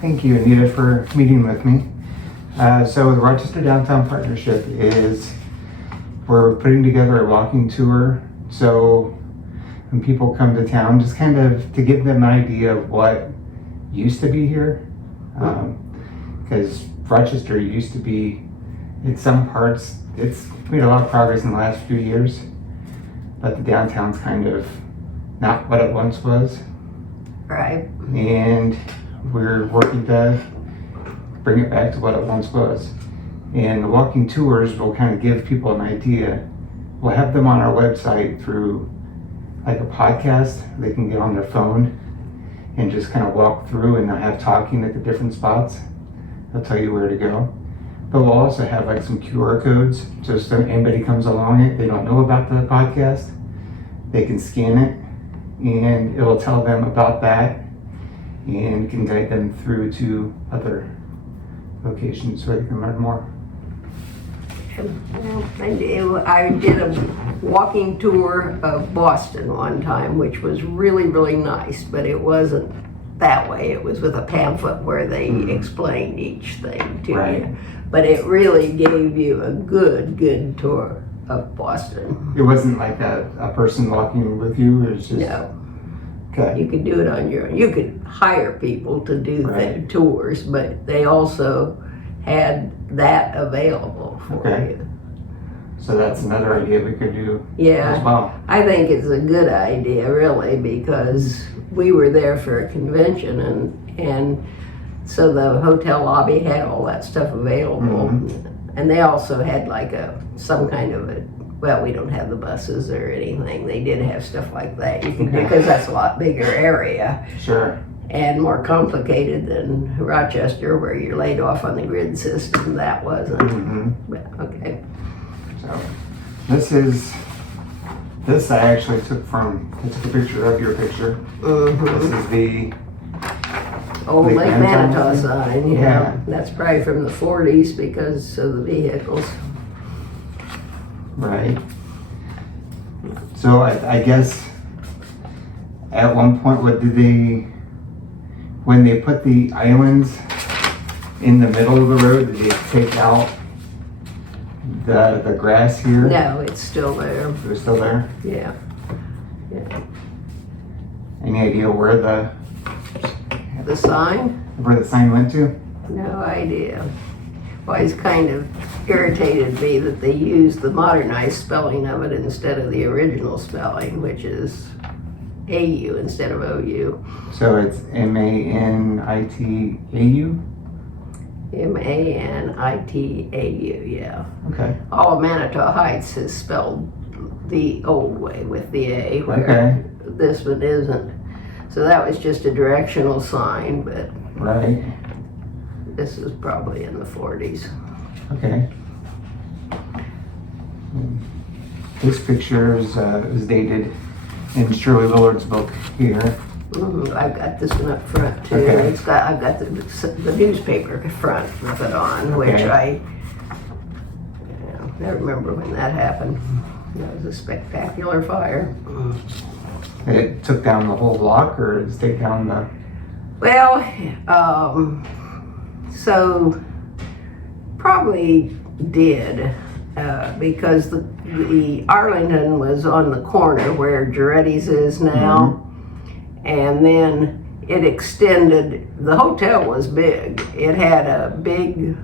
Thank you, Anita, for meeting with me. So the Rochester Downtown Partnership we're putting together a walking tour. So when people come to town, just kind of to give them an idea of what used to be here. Because Rochester used to be, in some parts, it's made a lot of progress in the last few years, but the downtown's kind of not what it once was. Right. And we're working to bring it back to what it once was. And the walking tours will kind of give people an idea. We'll have them on our website through like a podcast. They can get on their phone and just kind of walk through, and they'll have talking at the different spots. They'll tell you where to go. But we'll also have like some QR codes, just so anybody comes along it, they don't know about the podcast, they can scan it and it'll tell them about that and can guide them through to other locations so they can learn more. I did a walking tour of Boston one time, which was really, really nice, but it wasn't that way. It was with a pamphlet where they explained each thing to you. But it really gave you a good tour of Boston. It wasn't like a person walking with you, it was just... No. Okay. You could do it on your own. You could hire people to do the tours, but they also had that available for you. So that's another idea we could do as well. I think it's a good idea, really, because we were there for a convention, and so the hotel lobby had all that stuff available. And they also had like some kind of well, we don't have the buses or anything. They did have stuff like that you can do, because that's a lot bigger area. Sure. And more complicated than Rochester, where you're laid off on the grid system. That wasn't. But, okay. So this I actually took I took a picture of your picture. This is the old Lake Manitou sign, yeah. That's probably from the 40s because of the vehicles. Right. So I guess at one point, when they put the islands in the middle of the road, did they take out the grass here? No, it's still there. They're still there? Yeah. Any idea where the sign went to? No idea. Always kind of irritated me that they used the modernized spelling of it instead of the original spelling, which is AU instead of OU. So it's MANITAU? MANITAU, yeah. Okay. All of Manitou Heights is spelled the old way with the A, where this one isn't. So that was just a directional sign, but this is probably in the 40s. Okay. This picture is dated in Shirley Willard's book here. I've got this one up front too. Okay. I've got the newspaper front with it on, which I remember when that happened. That was a spectacular fire. It took down the whole block, or did it take down the... Well, so probably did, because the Arlington was on the corner where Giretti's is now, and then it extended. The hotel was big. It had a big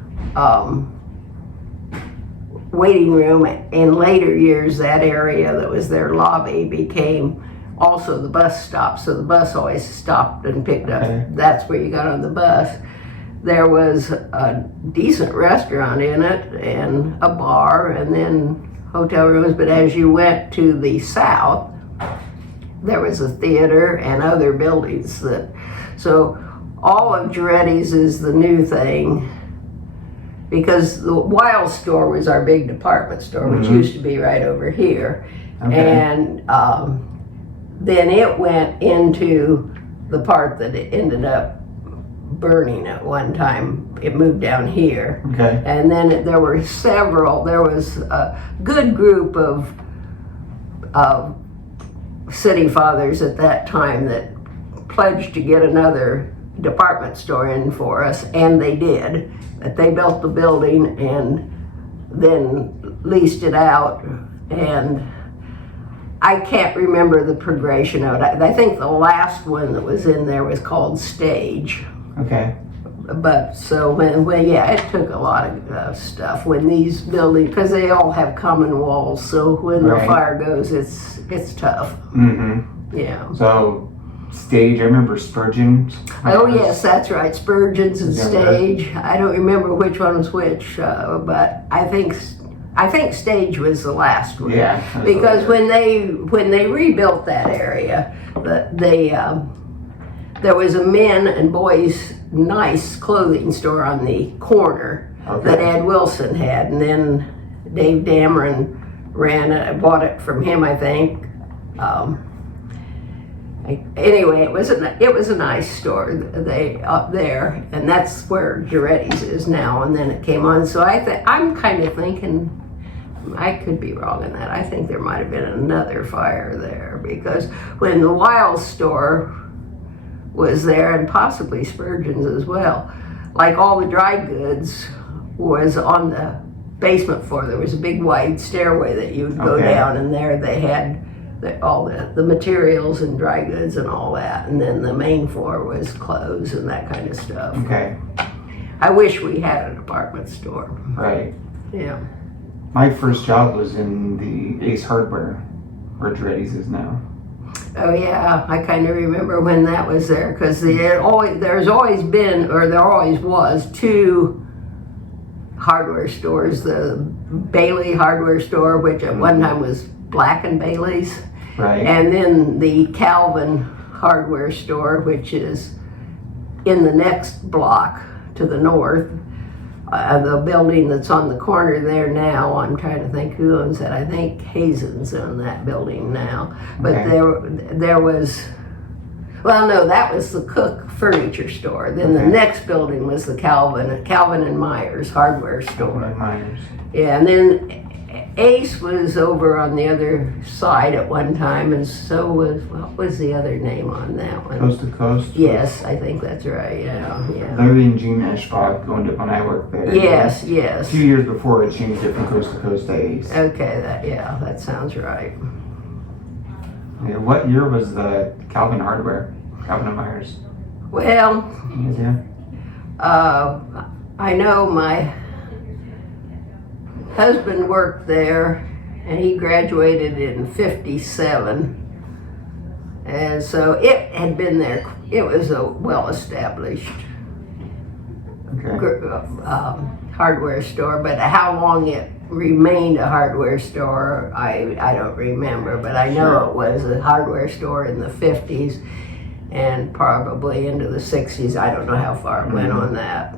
waiting room. In later years, that area that was their lobby became also the bus stop, so the bus always stopped and picked up. That's where you got on the bus. There was a decent restaurant in it and a bar and then hotel rooms, but as you went to the south, there was a theater and other buildings. So all of Giretti's is the new thing, because the Wild store was our big department store, which used to be right over here. And then it went into the part that it ended up burning at one time. It moved down here. And then there were there was a good group of city fathers at that time that pledged to get another department store in for us, and they did. But they built the building and then leased it out, and I can't remember the progression of it. I think the last one that was in there was called Stage. Okay. But so when yeah, it took a lot of stuff when these buildings, because they all have common walls. So when the fire goes, it's tough. Mm-hmm. Yeah. So Stage, I remember Spurgeon's. Oh yes, that's right. Spurgeon's and Stage. I don't remember which one was which, but I think Stage was the last one. Yeah. Because when they rebuilt that area, there was a men and boys nice clothing store on the corner that Ed Wilson had, and then Dave Dameron bought it from him, I think. Anyway, it was a nice store up there, and that's where Giretti's is now. And then it came on, so I'm kind of thinking, I could be wrong in that. I think there might have been another fire there, because when the Wiles store was there, and possibly Spurgeon's as well, like all the dry goods was on the basement floor. There was a big wide stairway that you would go down, and there they had all the materials and dry goods and all that, and then the main floor was clothes and that kind of stuff. Okay. I wish we had a department store. Right. Yeah. My first job was in the Ace Hardware, where Giretti's is now. Oh yeah, I kind of remember when that was there, because there always was two hardware stores. The Bailey hardware store, which at one time was Black and Bailey's, right, and then the Calvin hardware store, which is in the next block to the north. The building that's on the corner there now, I'm trying to think who owns that. I think Hazen's on that building now. But there was, well, no, that was the Cook Furniture Store. Then the next building was the Calvin and Myers hardware store. Myers. Yeah, and then Ace was over on the other side at one time, and so was, what was the other name on that one? Coast to Coast? Yes, I think that's right, yeah. Larry and Jean Ashbach owned it when I worked there. Yes. A few years before it changed it from Coast to Coast to Ace. Okay, that sounds right. Yeah, what year was the Calvin and Myers? Well, I know my husband worked there, and he graduated in '57, and so it had been there. It was a well-established hardware store, but how long it remained a hardware store, I don't remember, but I know it was a hardware store in the '50s and probably into the '60s. I don't know how far it went on that.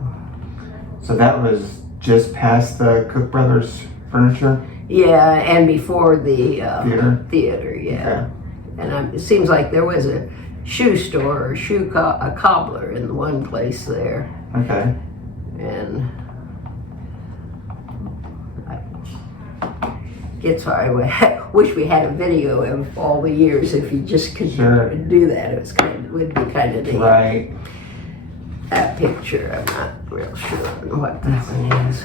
So that was just past the Cook Brothers Furniture? Yeah, and before the theater, Okay. And it seems like there was a shoe store or a cobbler in one place there. Okay. And I wish we had a video of all the years if you just could do that. It would be kind of neat. Right. That picture, I'm not real sure what that one is.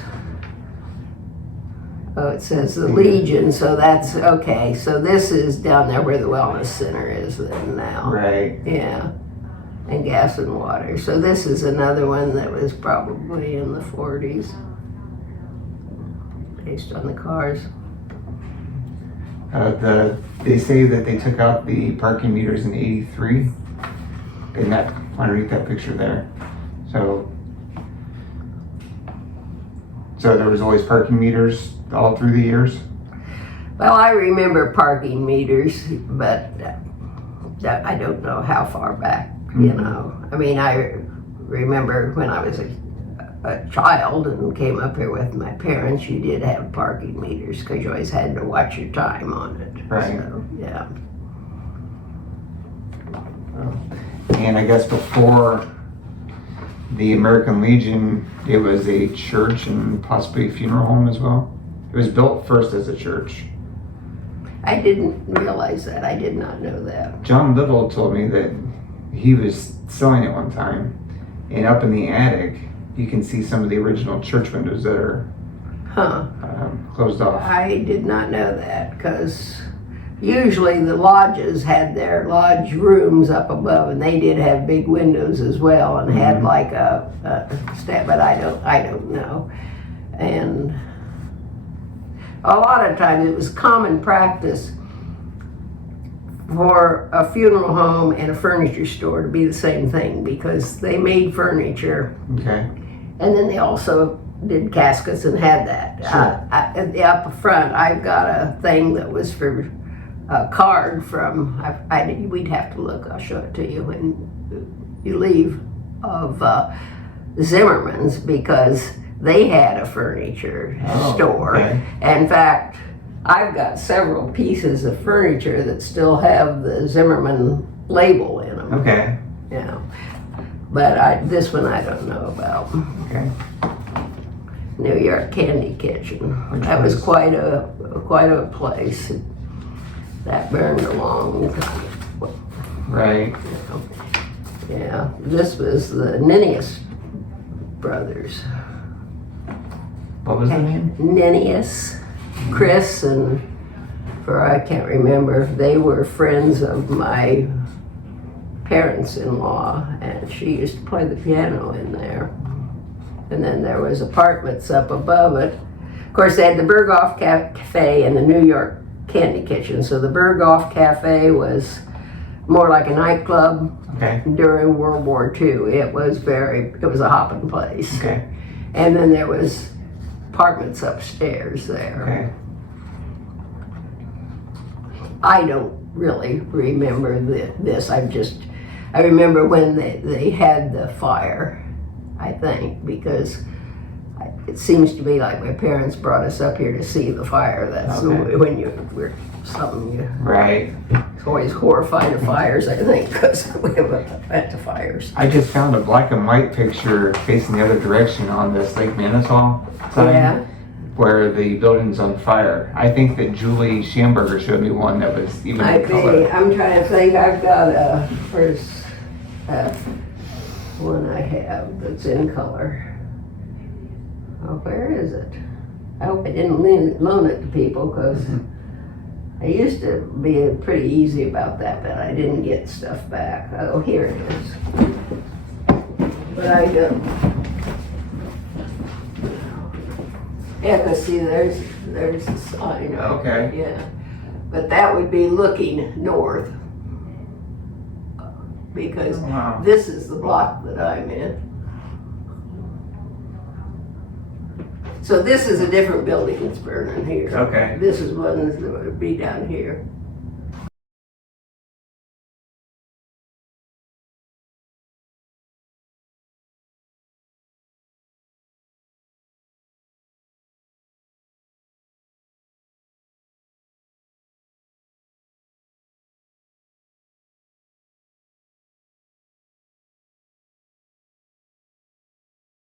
Oh, it says the Legion, so that's okay. So this is down there where the Wellness Center is then now. Right. Yeah. And Gas and Water. So this is another one that was probably in the 40s, based on the cars. They say that they took out the parking meters in '83, and that underneath that picture there. So there was always parking meters all through the years? Well, I remember parking meters, but I don't know how far back, you know. I mean, I remember when I was a child and came up here with my parents, you did have parking meters because you always had to watch your time on it. Right. So, yeah. And I guess before the American Legion, it was a church and possibly a funeral home as well. It was built first as a church. I didn't realize that. I did not know that. John Little told me that he was selling it one time, And up in the attic, you can see some of the original church windows that are closed off. I did not know that, because usually the lodges had their lodge rooms up above, and they did have big windows as well, and had like a step, but I don't know. And a lot of times it was common practice for a funeral home and a furniture store to be the same thing, because they made furniture, Okay. and then they also did caskets and had that. Up front, I've got a thing that was for a card from, we'd have to look, I'll show it to you when you leave, of Zimmerman's, because they had a furniture store. Okay. In fact, I've got several pieces of furniture that still have the Zimmerman label in them. Okay. Yeah. But this one I don't know about. Okay. New York Candy Kitchen. Which That was was- quite a place. That burned a long time. Right. Yeah. This was the Nennius brothers. What was the name? Nennius, Chris, and I can't remember. They were friends of my parents-in-law, and she used to play the piano in there. And then there was apartments up above it. Of course, they had the Berghoff Cafe and the New York Candy Kitchen. So the Berghoff Cafe was more like a nightclub. Okay. During World War II. It was a hopping place. Okay. And then there was apartments upstairs there. Okay. I don't really remember this. I remember when they had the fire, I think, because it seems to be like my parents brought us up here to see the fire. That's Okay. when you're something you Right. always horrified of fires, I think, because we have at the fires. I just found a black and white picture facing the other direction on this Lake Manitou sign. Yeah. Where the building's on fire. I think that Julie Schamberger showed me one that was even in color. I'm trying to think. I've got where's one I have that's in color. Oh, where is it? I hope I didn't loan it to people, because I used to be pretty easy about that, but I didn't get stuff back. Oh, here it is. But I don't. Yeah, because see, there's the sign. Okay. Yeah, but that would be looking north, because Wow. this is the block that I'm in. So this is a different building that's burning here. Okay. This is one that would be down here.